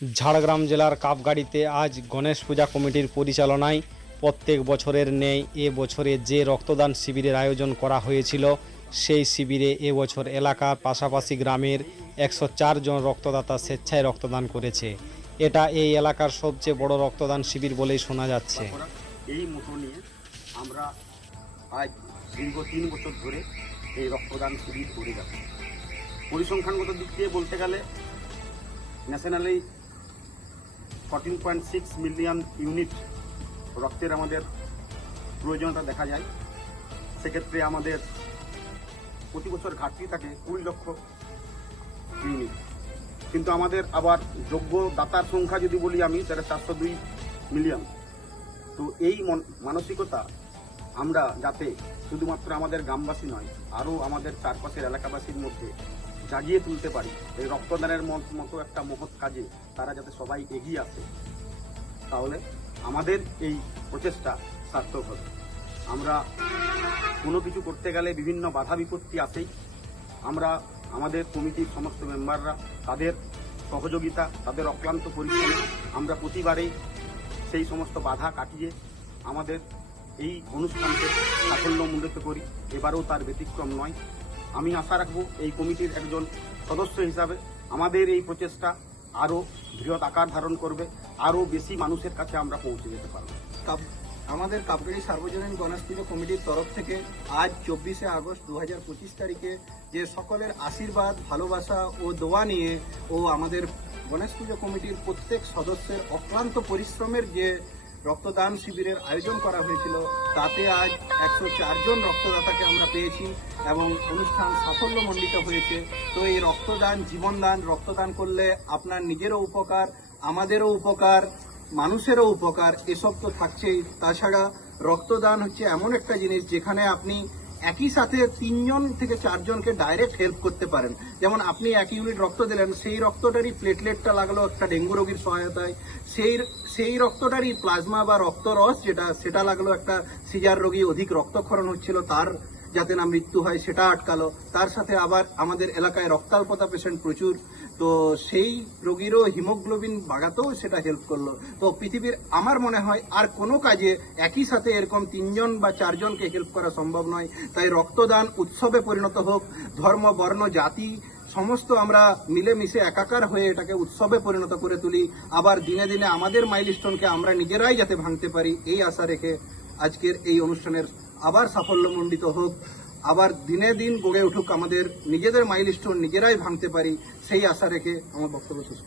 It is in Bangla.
ঝাড়গ্রাম জেলার কাপগাড়িতে আজ গণেশ পূজা কমিটির পরিচালনায় প্রত্যেক বছরের ন্যায় এ বছরে যে রক্তদান শিবিরের আয়োজন করা হয়েছিল, সেই শিবিরে এবছর এলাকার পাশাপাশি গ্রামের একশো জন রক্তদাতা স্বেচ্ছায় রক্তদান করেছে। এটা এই এলাকার সবচেয়ে বড় রক্তদান শিবির বলেই শোনা যাচ্ছে। এই মোটো নিয়ে আমরা আজ দীর্ঘ তিন বছর ধরে এই রক্তদান শিবির করে যাচ্ছি। পরিসংখ্যানগত দিক দিয়ে বলতে গেলে nationally fourteen point six million unit রক্তের আমাদের প্রয়োজনীয়তা দেখা যায়। সেক্ষেত্রে আমাদের প্রতি বছর ঘাটতি থাকে কুড়ি লক্ষ ইউনিট কিন্তু আমাদের আবার যোগ্য দাতার সংখ্যা যদি বলি আমি, তাহলে চারশো দুই মিলিয়ন তো এই মন- মানসিকতা আমরা যাতে শুধুমাত্র আমাদের গ্রামবাসী নয়, আরও আমাদের চারপাশের এলাকাবাসীর মধ্যে জাগিয়ে তুলতে পারি। এই রক্তদানের মত- একটা মহৎ কাজে তারা যাতে সবাই এগিয়ে আসে, তাহলে আমাদের এই প্রচেষ্টা সার্থক হবে। আমরা কোনো কিছু করতে গেলে বিভিন্ন বাধা বিপত্তি আসেই আমরা আমাদের কমিটির সমস্ত মেম্বাররা, তাদের সহযোগিতা, তাদের অক্লান্ত পরিশ্রমে আমরা প্রতিবারেই সেই সমস্ত বাধা কাটিয়ে আমাদের এই অনুষ্ঠানকে সাফল্যমণ্ডিত করি। এবারেও তার ব্যতিক্রম নয়। আমি আশা রাখব এই কমিটির একজন সদস্য হিসাবে আমাদের এই প্রচেষ্টা আরও বৃহৎ আকার ধারণ করবে, আরও বেশি মানুষের কাছে আমরা পৌঁছে যেতে পারব। আমাদের কাপড়ি সার্বজনীন গণেশ পুজো কমিটির তরফ থেকে আজ চব্বিশে আগস্ট দু পঁচিশ তারিখে যে সকলের আশীর্বাদ, ভালোবাসা ও দোয়া নিয়ে ও আমাদের গণেশ পুজো কমিটির প্রত্যেক সদস্যের অক্লান্ত পরিশ্রমের যে রক্তদান শিবিরের আয়োজন করা হয়েছিল। তাতে আজ একশো চারজন রক্তদাতাকে আমরা পেয়েছি এবং অনুষ্ঠান সাফল্যমণ্ডিত হয়েছে। তো এই রক্তদান, জীবনদান, রক্তদান করলে আপনার নিজেরও উপকার, আমাদেরও উপকার, মানুষেরও উপকার, এসব তো থাকছেই। তাছাড়া রক্তদান হচ্ছে এমন একটা জিনিস যেখানে আপনি একই সাথে তিনজন থেকে চারজনকে ডাইরেক্ট হেল্প করতে পারেন। যেমন আপনি এক ইউনিট রক্ত দিলেন, সেই রক্তটারই প্লেটলেটটা লাগল একটা ডেঙ্গু রোগীর সহায়তায়। সেই সেই রক্তটারই প্লাজমা বা রক্তরস যেটা, সেটা লাগল একটা সিজার রোগী অধিক রক্তক্ষরণ হচ্ছিল, তার যাতে না মৃত্যু হয় সেটা আটকালো। তার সাথে আবার আমাদের এলাকায় রক্তাল্পতা পেশেন্ট প্রচুর। তো সেই রোগীরও হিমোগ্লোবিন বাড়াতেও সেটা হেল্প করল। তো পৃথিবীর আমার মনে হয় আর কোনো কাজে একই সাথে এরকম তিনজন বা চারজনকে হেল্প করা সম্ভব নয়। তাই রক্তদান উৎসবে পরিণত হোক, ধর্ম, বর্ণ, জাতি, সমস্ত আমরা মিলেমিশে একাকার হয়ে এটাকে উৎসবে পরিণত করে তুলি। আবার দিনে দিনে আমাদের মাইলস্টোনকে আমরা নিজেরাই যাতে ভাঙতে পারি, এই আশা রেখে আজকের এই অনুষ্ঠানের আবার সাফল্যমণ্ডিত হোক, আবার দিনে দিন গড়ে উঠুক আমাদের নিজেদের মাইলস্টোন নিজেরাই ভাঙতে পারি, সেই আশা রেখে আমার বক্তব্য শেষ।